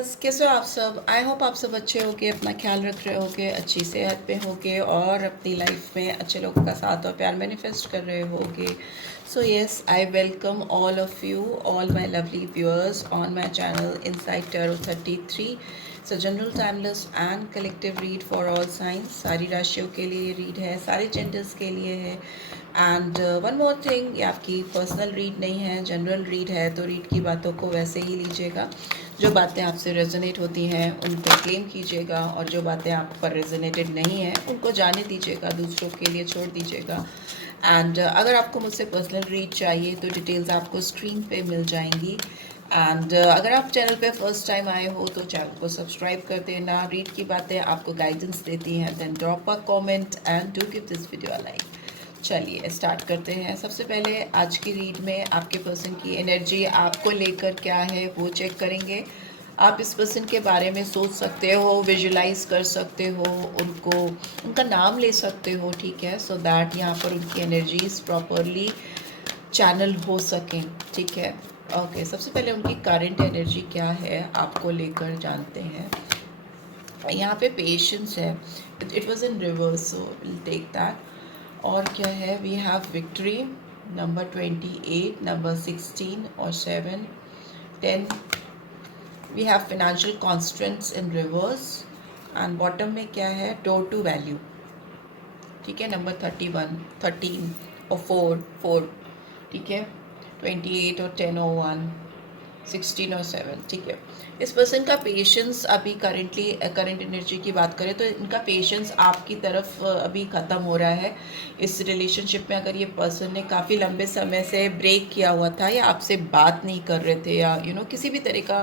Viewers, कैसे हो आप सब। आई होप आप सब अच्छे होगे, अपना ख्याल रख रहे होगे, अच्छी सेहत पे होगे और अपनी लाइफ में अच्छे लोगों का साथ और प्यार मैनिफेस्ट कर रहे होगे। So yes, I welcome all of you, all my lovely viewers on my channel inside tarot 33। So general, timeless and collective read for all science. सारी राशियों के लिए रीड है, सारे जेंडर्स के लिए है। एंड वन मोर थिंग, ये आपकी पर्सनल रीड नहीं है, जनरल रीड है, तो रीड की बातों को वैसे ही लीजिएगा। जो बातें आपसे रेजोनेट होती हैं उन पर क्लेम कीजिएगा, और जो बातें आप पर रेजोनेटेड नहीं हैं उनको जाने दीजिएगा, दूसरों के लिए छोड़ दीजिएगा। एंड अगर आपको मुझसे पर्सनल रीड चाहिए तो डिटेल्स आपको स्क्रीन पे मिल जाएंगी। एंड अगर आप चैनल पे फर्स्ट टाइम आए हो तो चैनल को सब्सक्राइब कर देना। रीड की बातें आपको गाइडेंस देती हैं, then drop a comment and do give this video a like. चलिए स्टार्ट करते हैं। सबसे पहले आज की रीड में आपके पर्सन की एनर्जी आपको लेकर क्या है वो चेक करेंगे। आप इस पर्सन के बारे में सोच सकते हो, विजुलाइज कर सकते हो, उनको उनका नाम ले सकते हो, ठीक है, सो दैट यहाँ पर उनकी एनर्जीज प्रॉपरली चैनल हो सकें, ठीक है। ओके, सबसे पहले उनकी करंट एनर्जी क्या है आपको लेकर जानते हैं। यहाँ पे पेशेंस है, it was in reverse, so will take that. और क्या है, we have victory, number 28, number 16 और 7, 10। We have financial constants in reverse. And bottom में क्या है, डोर टू वैल्यू, ठीक है, नंबर 31, 13 और 4, 4, ठीक है, 28 और 10 और 1, 16 और 7, ठीक है। इस पर्सन का पेशेंस अभी करंट एनर्जी की बात करें तो इनका पेशेंस आपकी तरफ अभी ख़त्म हो रहा है। इस रिलेशनशिप में अगर ये पर्सन ने काफ़ी लंबे समय से ब्रेक किया हुआ था या आपसे बात नहीं कर रहे थे, या किसी भी तरह का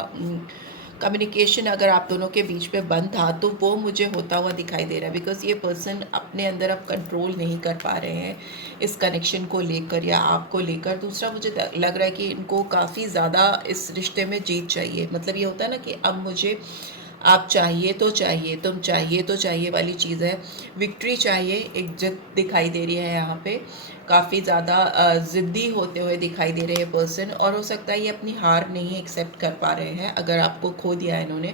कम्युनिकेशन अगर आप दोनों के बीच में बंद था, तो वो मुझे होता हुआ दिखाई दे रहा है। बिकॉज ये पर्सन अपने अंदर अब कंट्रोल नहीं कर पा रहे हैं इस कनेक्शन को लेकर या आपको लेकर। दूसरा, मुझे लग रहा है कि इनको काफ़ी ज़्यादा इस रिश्ते में जीत चाहिए। मतलब ये होता है ना कि अब मुझे आप चाहिए तो चाहिए, तुम चाहिए तो चाहिए वाली चीज़ है। विक्ट्री चाहिए, एक जिद दिखाई दे रही है यहाँ पे। काफ़ी ज़्यादा ज़िद्दी होते हुए दिखाई दे रहे हैं पर्सन, और हो सकता है ये अपनी हार नहीं एक्सेप्ट कर पा रहे हैं। अगर आपको खो दिया है इन्होंने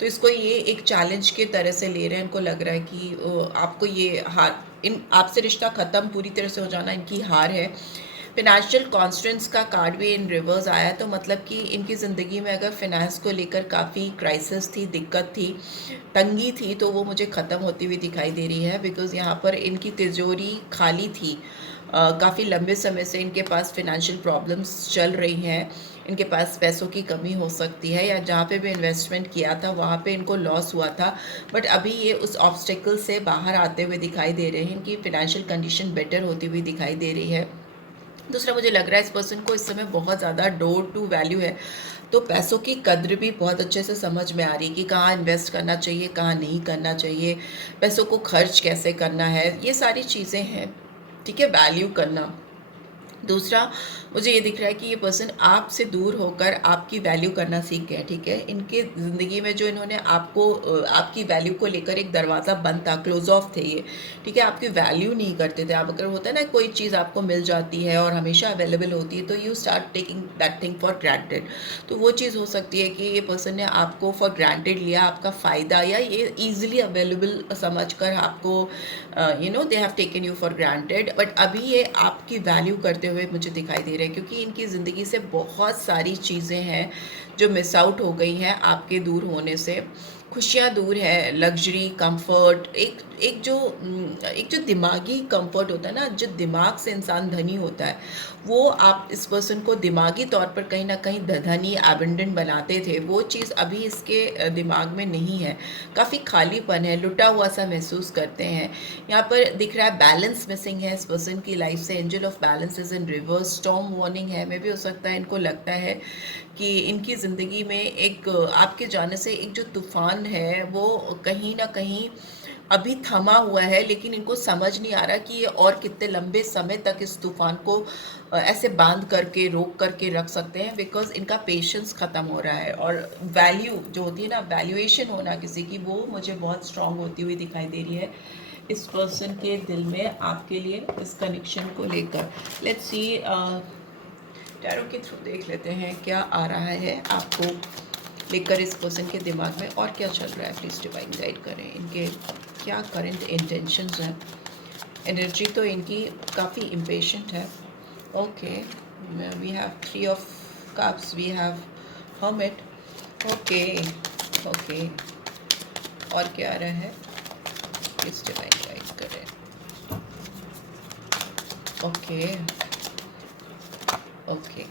तो इसको ये एक चैलेंज के तरह से ले रहे हैं। इनको लग रहा है कि आपको ये हार, इन आपसे रिश्ता ख़त्म पूरी तरह से हो जाना इनकी हार है। फिनेंशियल कॉन्स्टेंट्स का कार्ड भी इन रिवर्स आया, तो मतलब कि इनकी ज़िंदगी में अगर फिनेंस को लेकर काफ़ी क्राइसिस थी, दिक्कत थी, तंगी थी, तो वो मुझे ख़त्म होती हुई दिखाई दे रही है। बिकॉज़ यहाँ पर इनकी तिजोरी खाली थी, काफ़ी लंबे समय से इनके पास फिनेंशियल प्रॉब्लम्स चल रही हैं। इनके पास पैसों की कमी हो सकती है, या जहाँ पे भी इन्वेस्टमेंट किया था वहाँ पे इनको लॉस हुआ था। बट अभी ये उस ऑब्स्टेकल से बाहर आते हुए दिखाई दे रहे हैं। इनकी फिनेंशियल कंडीशन बेटर होती हुई दिखाई दे रही है। दूसरा, मुझे लग रहा है इस पर्सन को इस समय बहुत ज़्यादा डोर टू वैल्यू है, तो पैसों की कद्र भी बहुत अच्छे से समझ में आ रही है कि कहाँ इन्वेस्ट करना चाहिए, कहाँ नहीं करना चाहिए, पैसों को खर्च कैसे करना है, ये सारी चीज़ें हैं, ठीक है, वैल्यू करना। दूसरा, मुझे ये दिख रहा है कि ये पर्सन आपसे दूर होकर आपकी वैल्यू करना सीख गए, ठीक है। इनके ज़िंदगी में जो इन्होंने आपको आपकी वैल्यू को लेकर एक दरवाज़ा बंद था, क्लोज ऑफ थे ये, ठीक है, आपकी वैल्यू नहीं करते थे आप। अगर होता है ना कोई चीज़ आपको मिल जाती है और हमेशा अवेलेबल होती है, तो you start taking that thing for granted. तो वो चीज़ हो सकती है कि ये पर्सन ने आपको फॉर ग्रांटेड लिया, आपका फ़ायदा, या ये ईजिली अवेलेबल समझ कर आपको they have taken you for granted. But अभी ये आपकी वैल्यू करते हुए मुझे दिखाई दे रहे हैं, क्योंकि इनकी ज़िंदगी से बहुत सारी चीज़ें हैं जो मिस आउट हो गई हैं आपके दूर होने से। खुशियाँ दूर है, लग्जरी, कंफर्ट, एक जो दिमागी कंफर्ट होता है ना, जो दिमाग से इंसान धनी होता है, वो आप इस पर्सन को दिमागी तौर पर कहीं ना कहीं धनी, एबंडेंट बनाते थे। वो चीज़ अभी इसके दिमाग में नहीं है, काफ़ी खालीपन है, लुटा हुआ सा महसूस करते हैं। यहाँ पर दिख रहा है बैलेंस मिसिंग है इस पर्सन की लाइफ से। Angel of balance is in reverse, storm warning है। मे भी हो सकता है इनको लगता है कि इनकी ज़िंदगी में एक आपके जाने से एक जो तूफ़ान है वो कहीं ना कहीं अभी थमा हुआ है, लेकिन इनको समझ नहीं आ रहा कि ये और कितने लंबे समय तक इस तूफ़ान को ऐसे बांध करके, रोक करके रख सकते हैं। बिकॉज इनका पेशेंस ख़त्म हो रहा है, और वैल्यू जो होती है ना, वैल्यूएशन होना किसी की, वो मुझे बहुत स्ट्रांग होती हुई दिखाई दे रही है इस पर्सन के दिल में आपके लिए, इस कनेक्शन को लेकर। लेट्स सी, टैरो के थ्रू देख लेते हैं क्या आ रहा है आपको लेकर इस पर्सन के दिमाग में और क्या चल रहा है, प्लीज़ डिवाइन गाइड करें। इनके क्या करंट इंटेंशंस हैं। एनर्जी तो इनकी काफ़ी इम्पेशेंट है। Okay, we have 3 of cups, we have hermit. Okay okay, और क्या आ रहा है, प्लीज़ डिवाइन गाइड करें। ओके ओके,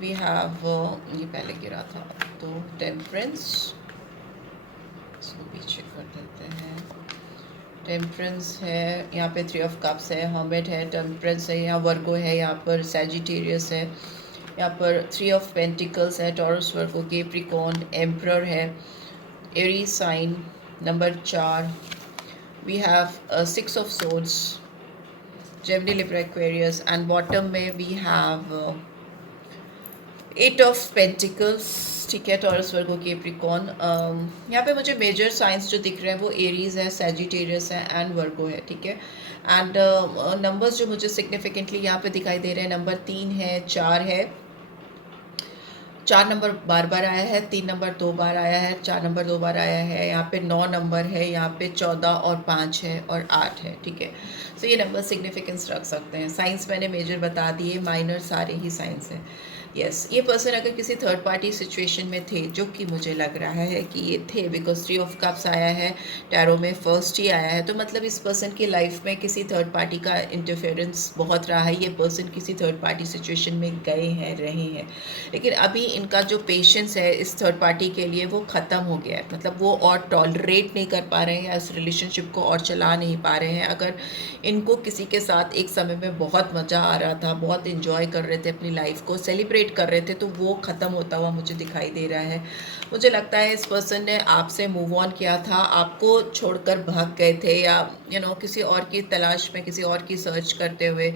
वी हैव ये पहले गिरा था तो टेम्परेंस, इसको पीछे कर देते हैं। टेम्परेंस है यहाँ पे, 3 ऑफ कप्स है, हर्मिट है, टेम्परेंस है, यहाँ वर्गो है, यहाँ पर सैजिटेरियस है, यहाँ पर 3 ऑफ पेंटिकल्स है, टॉरस, वर्गो, कैप्रिकॉर्न, एम्परर है, Aries sign, number 4, we have 6 of swords, Gemini, Libra, Aquarius, and bottom में वी हैव 8 ऑफ पेंटिकल्स, ठीक है, टॉरस, वर्गो, कैप्रिकॉर्न। यहाँ पे मुझे मेजर साइंस जो दिख रहे हैं वो एरीज है, सैजिटेरियस है एंड वर्गो है, ठीक है। एंड नंबर्स जो मुझे सिग्निफिकेंटली यहाँ पे दिखाई दे रहे हैं, नंबर 3 है, 4 है, 4 नंबर बार बार आया है, 3 नंबर 2 बार आया है, 4 नंबर 2 बार आया है, यहाँ पे 9 नंबर है, यहाँ पे 14 और 5 है और 8 है, ठीक है। सो ये नंबर सिग्निफिकेंस रख सकते हैं। साइंस मैंने मेजर बता दिए, माइनर सारे ही साइंस हैं। यस, ये पर्सन अगर किसी थर्ड पार्टी सिचुएशन में थे, जो कि मुझे लग रहा है कि ये थे, बिकॉज 3 ऑफ कप्स आया है, टैरो में फर्स्ट ही आया है, तो मतलब इस पर्सन की लाइफ में किसी थर्ड पार्टी का इंटरफेरेंस बहुत रहा है। ये पर्सन किसी थर्ड पार्टी सिचुएशन में गए हैं, रहे हैं, लेकिन अभी इनका जो पेशेंस है इस थर्ड पार्टी के लिए वो ख़त्म हो गया है। मतलब वो और टॉलरेट नहीं कर पा रहे हैं या इस रिलेशनशिप को और चला नहीं पा रहे हैं। अगर इनको किसी के साथ एक समय में बहुत मज़ा आ रहा था, बहुत इन्जॉय कर रहे थे, अपनी लाइफ को सेलिब्रेट कर रहे थे, तो वो ख़त्म होता हुआ मुझे दिखाई दे रहा है। मुझे लगता है इस पर्सन ने आपसे मूव ऑन किया था, आपको छोड़कर भाग गए थे, या किसी और की तलाश में, किसी और की सर्च करते हुए,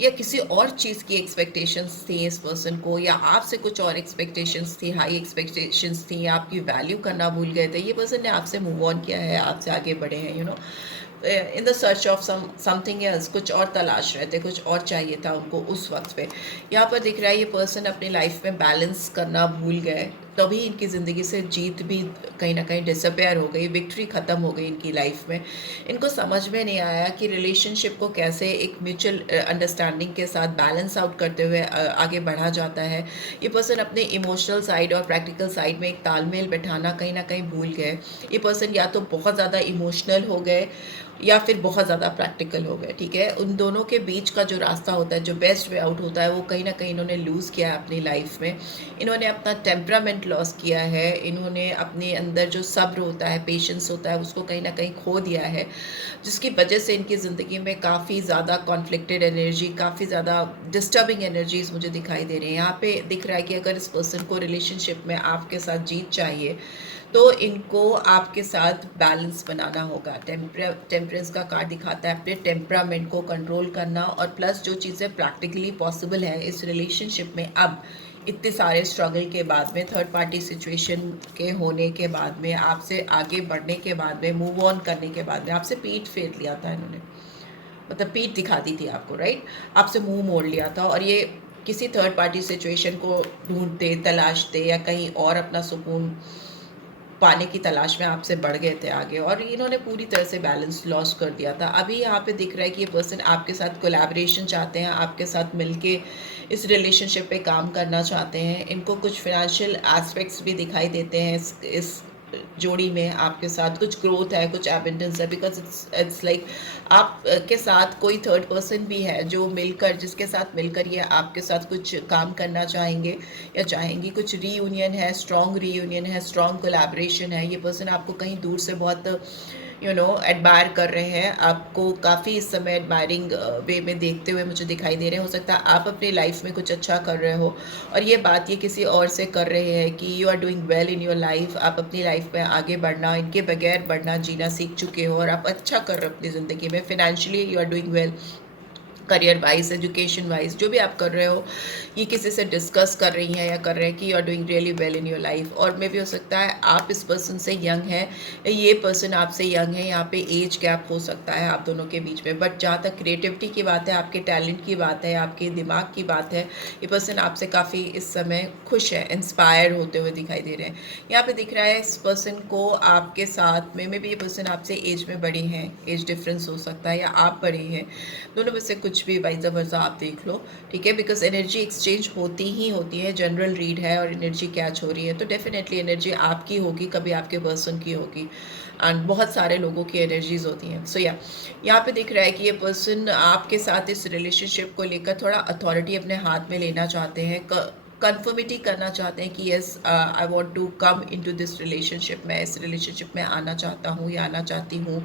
या किसी और चीज़ की एक्सपेक्टेशंस थी इस पर्सन को, या आपसे कुछ और एक्सपेक्टेशंस थी, हाई एक्सपेक्टेशंस थी, या आपकी वैल्यू करना भूल गए थे। ये पर्सन ने आपसे मूव ऑन किया है, आपसे आगे बढ़े हैं, in the search of something else, कुछ और तलाश रहे थे, कुछ और चाहिए था उनको उस वक्त पे। यहाँ पर दिख रहा है ये पर्सन अपनी लाइफ में बैलेंस करना भूल गए, तभी इनकी ज़िंदगी से जीत भी कहीं ना कहीं डिसअपेयर हो गई, विक्ट्री ख़त्म हो गई इनकी लाइफ में। इनको समझ में नहीं आया कि रिलेशनशिप को कैसे एक म्यूचुअल अंडरस्टैंडिंग के साथ बैलेंस आउट करते हुए आगे बढ़ा जाता है। ये पर्सन अपने इमोशनल साइड और प्रैक्टिकल साइड में एक तालमेल बैठाना कहीं ना कहीं भूल गए। ये पर्सन या तो बहुत ज़्यादा इमोशनल हो गए या फिर बहुत ज़्यादा प्रैक्टिकल हो गए, ठीक है। उन दोनों के बीच का जो रास्ता होता है, जो बेस्ट वे आउट होता है, वो कहीं ना कहीं इन्होंने लूज़ किया है अपनी लाइफ में। इन्होंने अपना टेम्परामेंट लॉस किया है, इन्होंने अपने अंदर जो सब्र होता है, पेशेंस होता है, उसको कहीं ना कहीं खो दिया है, जिसकी वजह से इनकी ज़िंदगी में काफ़ी ज़्यादा कॉन्फ्लिक्टेड एनर्जी, काफ़ी ज़्यादा डिस्टर्बिंग एनर्जीज मुझे दिखाई दे रही हैं। यहाँ पे दिख रहा है कि अगर इस पर्सन को रिलेशनशिप में आपके साथ जीत चाहिए, तो इनको आपके साथ बैलेंस बनाना होगा। टेम्परेंस का कार्ड दिखाता है अपने टेम्परामेंट को कंट्रोल करना, और प्लस जो चीज़ें प्रैक्टिकली पॉसिबल है इस रिलेशनशिप में, अब इतने सारे स्ट्रगल के बाद में, थर्ड पार्टी सिचुएशन के होने के बाद में, आपसे आगे बढ़ने के बाद में, मूव ऑन करने के बाद में, आपसे पीठ फेर लिया था इन्होंने, मतलब पीठ दिखा दी थी आपको, राइट, आपसे मुंह मोड़ लिया था, और ये किसी थर्ड पार्टी सिचुएशन को ढूंढते, तलाशते, या कहीं और अपना सुकून पाने की तलाश में आपसे बढ़ गए थे आगे, और इन्होंने पूरी तरह से बैलेंस लॉस कर दिया था। अभी यहाँ पे दिख रहा है कि ये पर्सन आपके साथ कोलैबोरेशन चाहते हैं, आपके साथ मिलके इस रिलेशनशिप पे काम करना चाहते हैं। इनको कुछ फिनेंशियल एस्पेक्ट्स भी दिखाई देते हैं इस जोड़ी में, आपके साथ कुछ ग्रोथ है, कुछ एबिंडेंस है, बिकॉज इट्स लाइक आप के साथ कोई थर्ड पर्सन भी है जो मिलकर, जिसके साथ मिलकर ये आपके साथ कुछ काम करना चाहेंगे या चाहेंगी। कुछ रीयूनियन है, स्ट्रॉन्ग रीयूनियन है, स्ट्रॉन्ग कोलैबोरेशन है। ये पर्सन आपको कहीं दूर से बहुत एडमायर कर रहे हैं, आपको काफ़ी इस समय एडमायरिंग वे में देखते हुए मुझे दिखाई दे रहे हैं। हो सकता है आप अपनी लाइफ में कुछ अच्छा कर रहे हो, और ये बात ये किसी और से कर रहे हैं कि you are doing well in your life, आप अपनी लाइफ में आगे बढ़ना, इनके बगैर बढ़ना, जीना सीख चुके हो, और आप अच्छा कर रहे हो अपनी ज़िंदगी में। Financially you are doing well, career wise, education wise, जो भी आप कर रहे हो, ये किसी से डिस्कस कर रही हैं या कर रहे हैं कि you are doing really well in your life. और मे भी हो सकता है आप इस पर्सन से यंग है, ये पर्सन आपसे यंग है, यहाँ पे एज गैप हो सकता है आप दोनों के बीच में। बट जहाँ तक क्रिएटिविटी की बात है, आपके टैलेंट की बात है, आपके दिमाग की बात है, ये पर्सन आपसे काफ़ी इस समय खुश है, इंस्पायर होते हुए दिखाई दे रहे हैं। यहाँ पे दिख रहा है इस पर्सन को आपके साथ में भी ये पर्सन आपसे एज में बड़े हैं, एज डिफरेंस हो सकता है, या आप बड़े हैं, दोनों में से कुछ भी वाइज़ वर्सा आप देख लो, ठीक है। बिकॉज एनर्जी एक्सचेंज होती ही होती है, जनरल रीड है और एनर्जी कैच हो रही है, तो डेफिनेटली एनर्जी आपकी होगी, कभी आपके पर्सन की होगी, एंड बहुत सारे लोगों की एनर्जीज होती हैं। सो या यहाँ पे दिख रहा है कि ये पर्सन आपके साथ इस रिलेशनशिप को लेकर थोड़ा अथॉरिटी अपने हाथ में लेना चाहते हैं, कन्फर्मिटी करना चाहते हैं कि yes I want to come into this relationship, मैं इस रिलेशनशिप में आना चाहता हूँ या आना चाहती हूँ,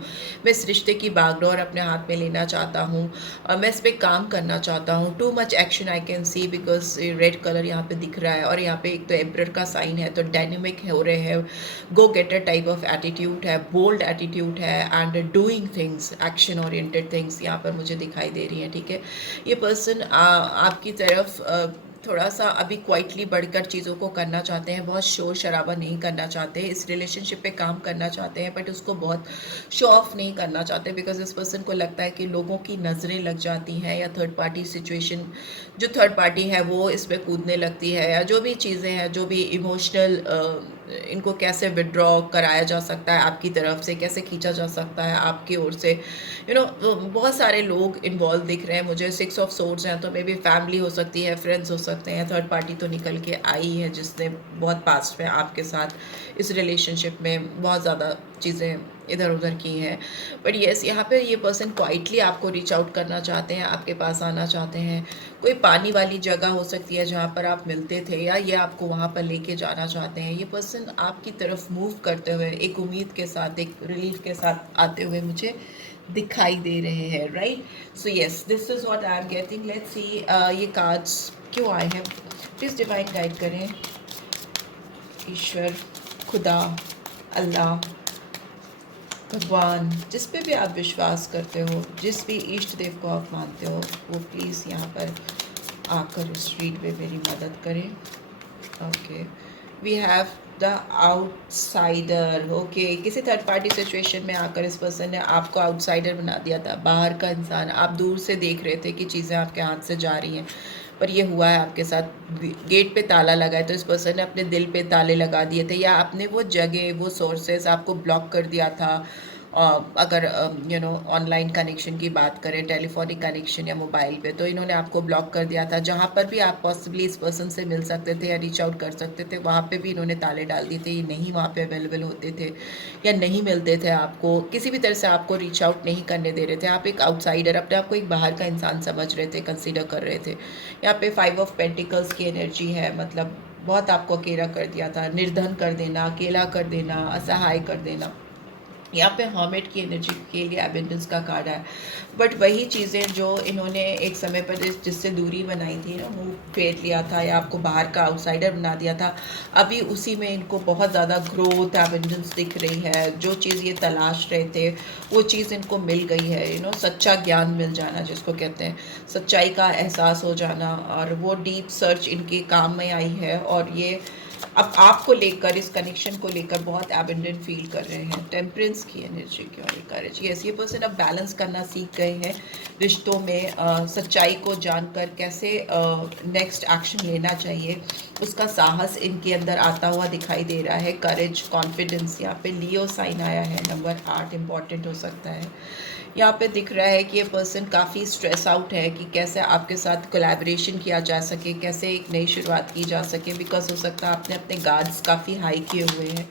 मैं इस रिश्ते की बागडोर अपने हाथ में लेना चाहता हूँ, मैं इस पर काम करना चाहता हूँ। Too much action I can see, because red colour यहाँ पे दिख रहा है, और यहाँ पे एक तो एम्परर का साइन है, तो डायनेमिक हो रहे हैं, गो गेटर टाइप ऑफ एटीट्यूड है, बोल्ड एटीट्यूड है, and doing things, action oriented things यहाँ पर मुझे दिखाई दे रही हैं, ठीक है। ये पर्सन आपकी तरफ थोड़ा सा अभी क्वाइटली बढ़कर चीज़ों को करना चाहते हैं, बहुत शोर शराबा नहीं करना चाहते, इस रिलेशनशिप पे काम करना चाहते हैं, बट उसको बहुत शो ऑफ नहीं करना चाहते, बिकॉज इस पर्सन को लगता है कि लोगों की नज़रें लग जाती हैं, या थर्ड पार्टी सिचुएशन, जो थर्ड पार्टी है वो इसमें कूदने लगती है, या जो भी चीज़ें हैं, जो भी इमोशनल इनको कैसे विड्रॉ कराया जा सकता है आपकी तरफ से, कैसे खींचा जा सकता है आपकी ओर से, बहुत सारे लोग इन्वॉल्व दिख रहे हैं मुझे। 6 ऑफ सोर्ड्स हैं, तो मे बी फैमिली हो सकती है, फ्रेंड्स हो सकते हैं, थर्ड पार्टी तो निकल के आई है जिसने बहुत पास्ट में आपके साथ इस रिलेशनशिप में बहुत ज़्यादा चीज़ें इधर उधर की हैं। बट येस, यहाँ पे ये पर्सन क्वाइटली आपको रीच आउट करना चाहते हैं, आपके पास आना चाहते हैं। कोई पानी वाली जगह हो सकती है जहाँ पर आप मिलते थे, या ये आपको वहाँ पर लेके जाना चाहते हैं। ये पर्सन आपकी तरफ मूव करते हुए एक उम्मीद के साथ, एक रिलीफ के साथ आते हुए मुझे दिखाई दे रहे हैं, right. So yes, this is what I am getting. Let's see ये कार्ड्स क्यों आए हैं, प्लीज़ डिवाइन गाइड करें। ईश्वर, खुदा, अल्लाह, भगवान, जिस पे भी आप विश्वास करते हो, जिस भी इष्ट देव को आप मानते हो, वो प्लीज़ यहाँ पर आकर इस रीड में मेरी मदद करें। Okay, we have the outsider. Okay, किसी थर्ड पार्टी सिचुएशन में आकर इस पर्सन ने आपको आउटसाइडर बना दिया था, बाहर का इंसान। आप दूर से देख रहे थे कि चीज़ें आपके हाथ से जा रही हैं, पर ये हुआ है आपके साथ। गेट पे ताला लगा है, तो इस पर्सन ने अपने दिल पे ताले लगा दिए थे, या अपने वो जगह, वो सोर्सेज आपको ब्लॉक कर दिया था। अगर ऑनलाइन कनेक्शन की बात करें, टेलीफोनिक कनेक्शन या मोबाइल पे, तो इन्होंने आपको ब्लॉक कर दिया था। जहाँ पर भी आप पॉसिबली इस पर्सन से मिल सकते थे या रीच आउट कर सकते थे, वहाँ पे भी इन्होंने ताले डाल दिए थे, ये नहीं वहाँ पे अवेलेबल होते थे या नहीं मिलते थे आपको, किसी भी तरह से आपको रीच आउट नहीं करने दे रहे थे। आप एक आउटसाइडर, अपने आप को एक बाहर का इंसान समझ रहे थे, कंसिडर कर रहे थे। यहाँ पे 5 ऑफ पेंटिकल्स की एनर्जी है, मतलब बहुत आपको अकेला कर दिया था, निर्धन कर देना, अकेला कर देना, असहाय कर देना। यहाँ पे हर्मिट की एनर्जी के लिए एबेंडेंस का कार्ड है। बट वही चीज़ें जो इन्होंने एक समय पर जिससे दूरी बनाई थी ना, मुंह फेर लिया था या आपको बाहर का आउटसाइडर बना दिया था, अभी उसी में इनको बहुत ज़्यादा ग्रोथ, एबेंडेंस दिख रही है। जो चीज़ ये तलाश रहे थे वो चीज़ इनको मिल गई है। सच्चा ज्ञान मिल जाना, जिसको कहते हैं सच्चाई का एहसास हो जाना, और वो डीप सर्च इनके काम में आई है। और ये अब आपको लेकर, इस कनेक्शन को लेकर बहुत एबेंडेंट फील कर रहे हैं। टेम्परेंस की एनर्जी की और करेज, यस, ये पर्सन अब बैलेंस करना सीख गए हैं रिश्तों में। सच्चाई को जानकर कैसे नेक्स्ट एक्शन लेना चाहिए, उसका साहस इनके अंदर आता हुआ दिखाई दे रहा है। करेज, कॉन्फिडेंस, यहाँ पे लियो साइन आया है, नंबर 8 इम्पॉर्टेंट हो सकता है। यहाँ पे दिख रहा है कि ये पर्सन काफ़ी स्ट्रेस आउट है कि कैसे आपके साथ कोलैबोरेशन किया जा सके, कैसे एक नई शुरुआत की जा सके। बिकॉज हो सकता है आपने अपने गार्ड्स काफ़ी हाई किए हुए हैं,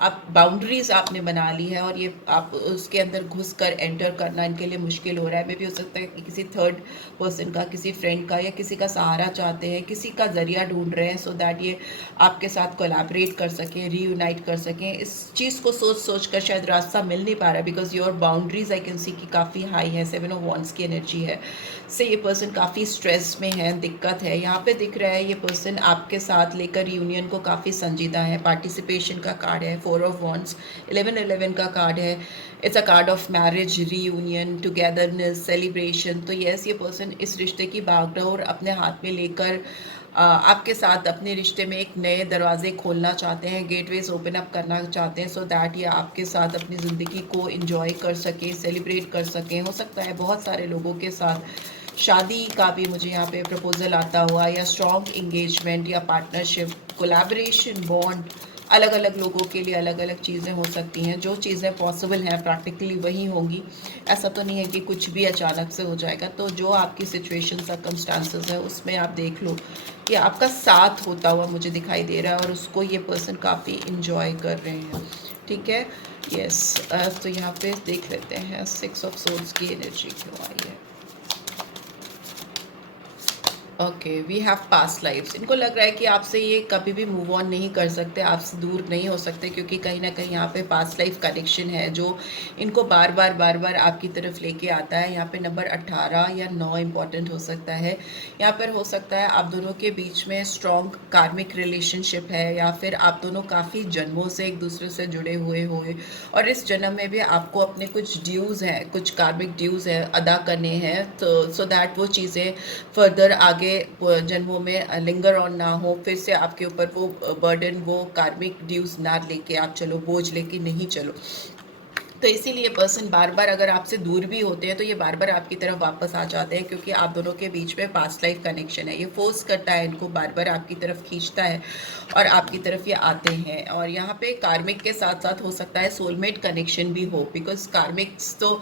आप बाउंड्रीज आपने बना ली है, और ये आप उसके अंदर घुस कर एंटर करना इनके लिए मुश्किल हो रहा है। मे भी हो सकता है कि किसी थर्ड पर्सन का, किसी फ्रेंड का या किसी का सहारा चाहते हैं, किसी का ज़रिया ढूंढ रहे हैं, सो दैट ये आपके साथ कोलैबोरेट कर सकें, रीयूनाइट कर सकें। इस चीज़ को सोच सोच कर शायद रास्ता मिल नहीं पा रहा है, because your boundaries I can see की काफ़ी हाई है। 7 ऑफ वॉन्ड्स की एनर्जी है, से ये पर्सन काफ़ी स्ट्रेस में है, दिक्कत है। यहाँ पे दिख रहा है ये पर्सन आपके साथ लेकर यूनियन को काफ़ी संजीदा है। पार्टिसिपेशन का कार्ड है, 4 ऑफ वॉन्ड्स, 1111 का कार्ड है। It's a card of marriage, reunion, togetherness, celebration. तो यस, ये पर्सन इस रिश्ते की बागडोर अपने हाथ में लेकर आपके साथ अपने रिश्ते में एक नए दरवाजे खोलना चाहते हैं, गेटवेज ओपन अप करना चाहते हैं, सो दैट ये आपके साथ अपनी ज़िंदगी को इंजॉय कर सकें, सेलिब्रेट कर सकें। हो सकता है बहुत सारे लोगों के साथ शादी का भी मुझे यहाँ पे प्रपोजल आता हुआ, या स्ट्रॉन्ग इंगेजमेंट या पार्टनरशिप, कोलैबोरेशन, बॉन्ड। अलग अलग लोगों के लिए अलग अलग चीज़ें हो सकती हैं। जो चीज़ें पॉसिबल हैं प्रैक्टिकली वही होंगी। ऐसा तो नहीं है कि कुछ भी अचानक से हो जाएगा। तो जो आपकी सिचुएशन सर्कमस्टांसेस है उसमें आप देख लो कि आपका साथ होता हुआ मुझे दिखाई दे रहा है, और उसको ये पर्सन काफ़ी इंजॉय कर रहे हैं। ठीक है, यस। तो यहाँ पे देख लेते हैं 6 ऑफ सोर्ड्स की एनर्जी क्यों आई है। Okay, we have past lifes. इनको लग रहा है कि आपसे ये कभी भी मूव ऑन नहीं कर सकते, आपसे दूर नहीं हो सकते, क्योंकि कहीं ना कहीं यहाँ पे पास्ट लाइफ कनेक्शन है जो इनको बार बार आपकी तरफ लेके आता है। यहाँ पे नंबर 18 या 9 इम्पॉर्टेंट हो सकता है। यहाँ पर हो सकता है आप दोनों के बीच में स्ट्रॉन्ग कार्मिक रिलेशनशिप है, या फिर आप दोनों काफ़ी जन्मों से एक दूसरे से जुड़े हुए और इस जन्म में भी आपको अपने कुछ ड्यूज़ हैं, कुछ कार्मिक ड्यूज़ हैं अदा करने हैं, तो सो दैट वो चीज़ें फर्दर आगे जन्मों में लिंगर ऑन ना हो, फिर से आपके ऊपर वो बर्डन, वो कार्मिक ड्यूज ना लेके आप चलो, बोझ लेके नहीं चलो। तो इसीलिए पर्सन बार बार अगर आपसे दूर भी होते हैं तो ये बार बार आपकी तरफ वापस आ जाते हैं, क्योंकि आप दोनों के बीच में पास्ट लाइफ कनेक्शन है। ये फोर्स करता है इनको, बार बार आपकी तरफ खींचता है और आपकी तरफ ये आते हैं। और यहाँ पे कार्मिक के साथ साथ हो सकता है सोलमेट कनेक्शन भी हो, बिकॉज कार्मिक्स तो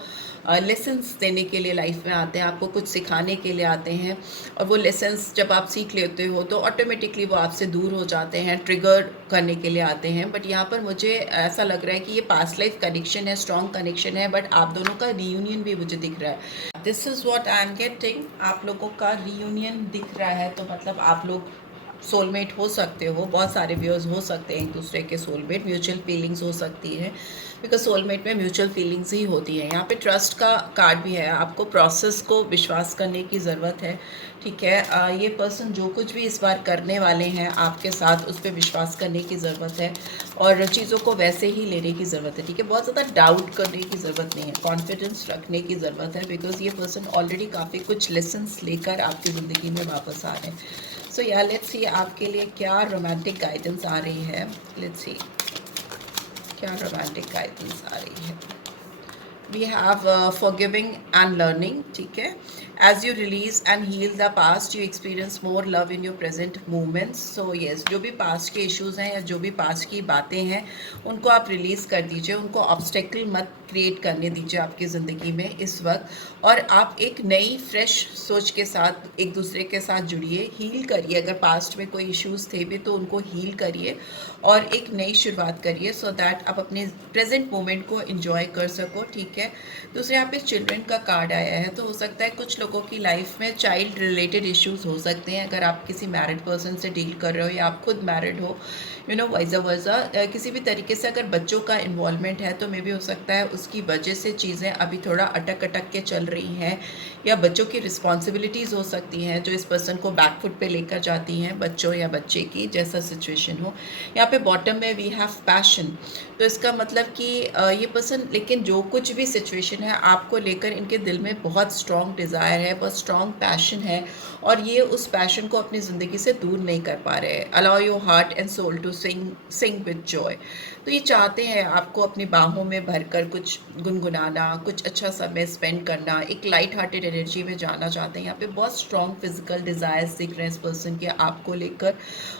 लेसन्स देने के लिए लाइफ में आते हैं, आपको कुछ सिखाने के लिए आते हैं, और वो लेसन्स जब आप सीख लेते हो तो ऑटोमेटिकली वो आपसे दूर हो जाते हैं, ट्रिगर करने के लिए आते हैं। बट यहाँ पर मुझे ऐसा लग रहा है कि ये पास्ट लाइफ कनेक्शन है, स्ट्रॉन्ग कनेक्शन है, बट आप दोनों का रीयूनियन भी मुझे दिख रहा है। This is what I am getting. आप लोगों का रीयूनियन दिख रहा है, तो मतलब आप लोग सोलमेट हो सकते हो। बहुत सारे व्यूअर्स हो सकते हैं एक दूसरे के सोलमेट, म्यूचुअल फीलिंग्स हो सकती है, बिकॉज सोलमेट में म्यूचुअल फीलिंग्स ही होती है। यहाँ पे ट्रस्ट का कार्ड भी है, आपको प्रोसेस को विश्वास करने की ज़रूरत है। ठीक है, ये पर्सन जो कुछ भी इस बार करने वाले हैं आपके साथ, उस पर विश्वास करने की ज़रूरत है और चीज़ों को वैसे ही लेने की ज़रूरत है। ठीक है, बहुत ज़्यादा डाउट करने की ज़रूरत नहीं है, कॉन्फिडेंस रखने की ज़रूरत है, बिकॉज ये पर्सन ऑलरेडी काफ़ी कुछ लेसन्स लेकर आपकी ज़िंदगी में वापस आ रहे हैं। सो या लेट्स सी आपके लिए क्या रोमांटिक गाइडेंस आ रही है। लेट्स सी क्या रोमांटिक गाइडेंस आ रही है। We have forgiving and learning। ठीक है, as you release and heal the past you experience more love in your present moments। so yes, जो भी पास्ट के इश्यूज हैं या जो भी पास्ट की बातें हैं उनको आप रिलीज़ कर दीजिए, उनको ऑब्स्टेकल मत क्रिएट करने दीजिए आपकी ज़िंदगी में इस वक्त, और आप एक नई फ्रेश सोच के साथ एक दूसरे के साथ जुड़िए, हील करिए। अगर पास्ट में कोई इश्यूज थे भी तो उनको हील करिए और एक नई शुरुआत करिए, सो दैट आप अपने प्रेजेंट मोमेंट को एंजॉय कर सको। ठीक है, दूसरे यहाँ पे चिल्ड्रन का कार्ड आया है, तो हो सकता है कुछ लोगों की लाइफ में चाइल्ड रिलेटेड इश्यूज हो सकते हैं। अगर आप किसी मैरिड पर्सन से डील कर रहे हो या आप खुद मैरिड हो, यू नो वाइजा वर्जा, किसी भी तरीके से अगर बच्चों का इन्वॉल्वमेंट है तो मे भी हो सकता है उसकी वजह से चीज़ें अभी थोड़ा अटक अटक के चल रही हैं, या बच्चों की रिस्पॉन्सिबिलिटीज़ हो सकती हैं जो इस पर्सन को बैकफुट पे लेकर जाती हैं, बच्चों या बच्चे की, जैसा सिचुएशन हो। यहाँ पे बॉटम में वी हैव पैशन, तो इसका मतलब कि ये पर्सन, लेकिन जो कुछ भी सिचुएशन है आपको लेकर इनके दिल में बहुत स्ट्रॉन्ग डिज़ायर है, बहुत स्ट्रॉन्ग पैशन है, और ये उस पैशन को अपनी ज़िंदगी से दूर नहीं कर पा रहे हैं। Allow your heart and soul to sing with joy. तो ये चाहते हैं आपको अपनी बाहों में भरकर कुछ गुनगुनाना, कुछ अच्छा समय स्पेंड करना, एक लाइट हार्टेड एनर्जी में जाना चाहते हैं। यहाँ पे बहुत स्ट्रॉन्ग फिजिकल डिज़ायर्स दिख रहे हैं इस पर्सन के आपको लेकर,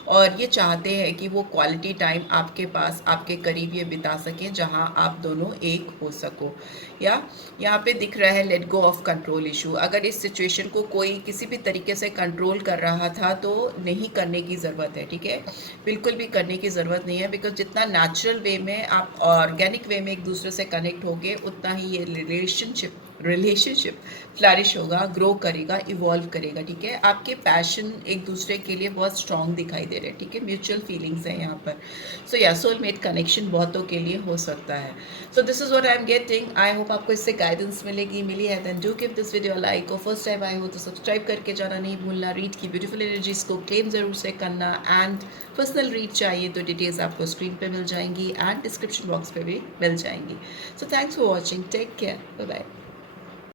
और ये चाहते हैं कि वो क्वालिटी टाइम आपके पास, आपके करीब ये बिता सकें जहाँ आप दोनों एक हो सको। या यहाँ पे दिख रहा है let go of control issue. अगर इस सिचुएशन को कोई किसी भी तरीके से कंट्रोल कर रहा था तो नहीं करने की ज़रूरत है। ठीक है, बिल्कुल भी करने की ज़रूरत नहीं है, बिकॉज जितना नेचुरल वे में आप ऑर्गेनिक वे में एक दूसरे से कनेक्ट होगे उतना ही ये रिलेशनशिप रिलेशनशिप फ्लरिश होगा, ग्रो करेगा, इवॉल्व करेगा, ठीक है। आपके पैशन एक दूसरे के लिए बहुत स्ट्रांग दिखाई दे रहे हैं, ठीक है। म्यूचुअल फीलिंग्स हैं यहाँ पर। सो या सोलमेट कनेक्शन बहुतों के लिए हो सकता है। So this is what I am getting. I hope आपको इससे गाइडेंस मिली है। Then do give this video like, और फर्स्ट टाइम आए हो तो सब्सक्राइब करके जाना नहीं भूलना। रीड की ब्यूटीफुल एनर्जीज को क्लेम ज़रूर से करना। एंड पर्सनल रीड चाहिए तो डिटेल्स आपको स्क्रीन पे मिल जाएंगी एंड डिस्क्रिप्शन बॉक्स पे भी मिल जाएंगी। So thanks for watching, take care, bye bye.